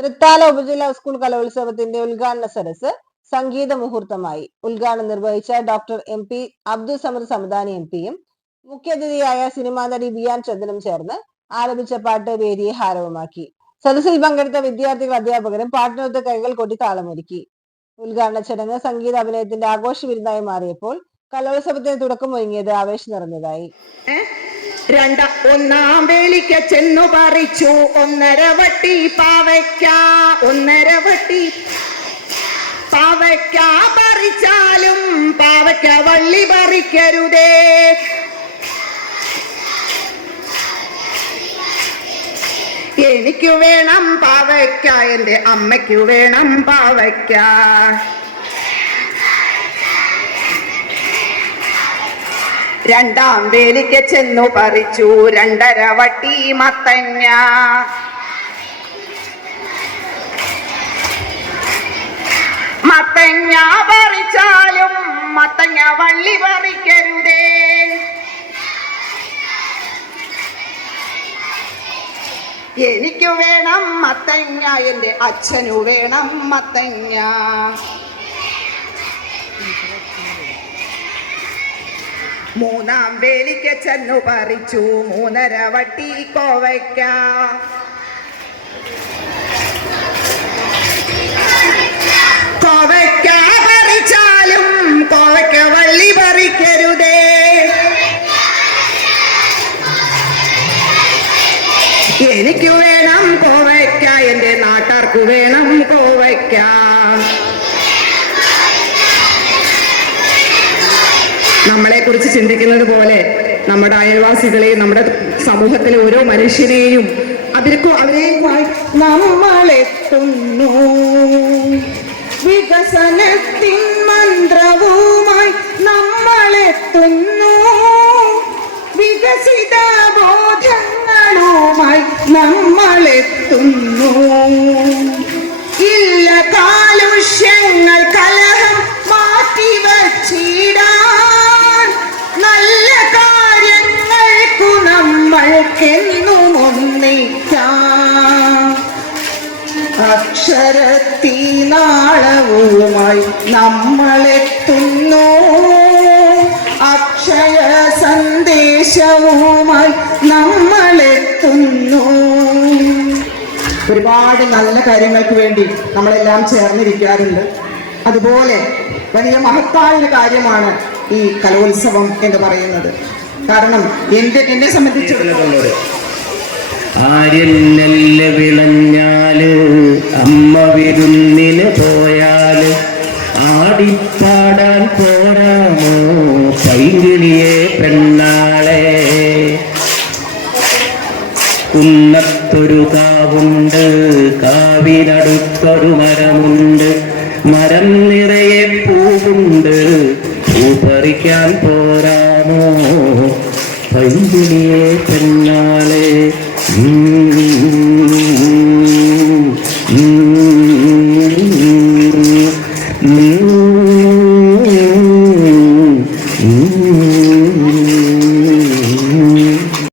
തൃത്താല ഉപജില്ലാ സ്കൂൾ കലോത്സവത്തിന്റെ ഉദ്ഘാടന സദസ്സ് സംഗീത മുഹൂർത്തമായി. ഉദ്ഘാടനം നിർവഹിച്ച ഡോക്ടർ MP അബ്ദുൾ സമദ് സമദാനി MP-യും മുഖ്യാതിഥിയായ സിനിമാ നടി ബിയാൻ ചന്ദ്രനും ചേർന്ന് ആലപിച്ച പാട്ട് വേദിയെ ഹാരവമാക്കി. സദസ്സിൽ പങ്കെടുത്ത വിദ്യാർത്ഥികൾ അധ്യാപകരും പാട്ടിനൊത്ത് കൈകൾ കൊട്ടി താളമൊരുക്കി. ഉദ്ഘാടന ചടങ്ങ് സംഗീത അഭിനയത്തിന്റെ ആഘോഷ വിരുന്നായി മാറിയപ്പോൾ കലോത്സവത്തിന് തുടക്കം ഒരുങ്ങിയത് ആവേശം നിറഞ്ഞതായി. ഒന്നാം വേലിക്ക് ചെന്നു പറിച്ചു 1.5 വട്ടി പാവയ്ക്ക. 1.5 വട്ടി പാവയ്ക്ക പറിച്ചാലും പാവയ്ക്ക വള്ളി പറിക്കരുതേ. എനിക്ക് വേണം പാവയ്ക്ക, എൻ്റെ അമ്മയ്ക്ക് വേണം പാവയ്ക്ക. രണ്ടാം വേലിക്ക് ചെന്നു പറിച്ചു 2.5 വട്ടി മത്തങ്ങ. മത്തങ്ങ പറിച്ചാലും മത്തങ്ങ വള്ളി പറിക്കരുതേ. എനിക്ക് വേണം മത്തങ്ങ, എൻ്റെ അച്ഛനു വേണം മത്തങ്ങ. മൂന്നാം വേലിക്ക് ചെന്നു പറിച്ചു 3.5 വട്ടി കോവയ്ക്ക. കോവയ്ക്ക പറിച്ചാലും കോവയ്ക്ക വള്ളി പറിക്കരുതേ. എനിക്ക് വേണം കോവയ്ക്ക, എൻ്റെ നാട്ടാർക്ക് വേണം കോവയ്ക്ക. നമ്മളെ കുറിച്ച് ചിന്തിക്കുന്നത് പോലെ നമ്മുടെ അയൽവാസികളെയും നമ്മുടെ സമൂഹത്തിലെ ഓരോ മനുഷ്യരെയും അവരെയുമായി നമ്മളെത്തുന്നു. വികസനത്തിൻ മന്ത്രവുമായി നമ്മളെത്തുന്നു. വികസിത ബോധങ്ങളുമായി നമ്മളെത്തുന്നു. ഇല്ല കാലുഷ്യങ്ങൾ കലഹം മാറ്റിവച്ചിടാൻ നല്ല കാര്യങ്ങൾക്കു നമ്മൾക്കെന്നും ഒന്നിക്കാം. അക്ഷരത്തിനാളവുമായി നമ്മളെത്തുന്നു. അക്ഷയ സന്ദേശവുമായി നമ്മളെത്തുന്നു. ഒരുപാട് നല്ല കാര്യങ്ങൾക്ക് വേണ്ടി നമ്മളെല്ലാം ചേർന്നിരിക്കാറുണ്ട്. അതുപോലെ വലിയ മഹത്തായ ഒരു കാര്യമാണ് ഈ കലോത്സവം എന്ന് പറയുന്നത്. കാരണം എന്നെ സംബന്ധിച്ചിടത്തോളം ആര്യൻ നെല്ല് വിളഞ്ഞാല് അമ്മ വിരുന്നിന് പോയാല് ആടിപ്പാടാൻ പോരാമോ പൈങ്കിളിയെ പെണ്ണാളെ. കുന്നത്തൊരു കാവുണ്ട്, കാവിനടുത്തൊരു മരമുണ്ട്, മരം നിറയെ പൂവുണ്ട്, പൂ പറിക്കാൻ പോരാമോ പൈങ്കിളിയെ പെണ്ണാളെ.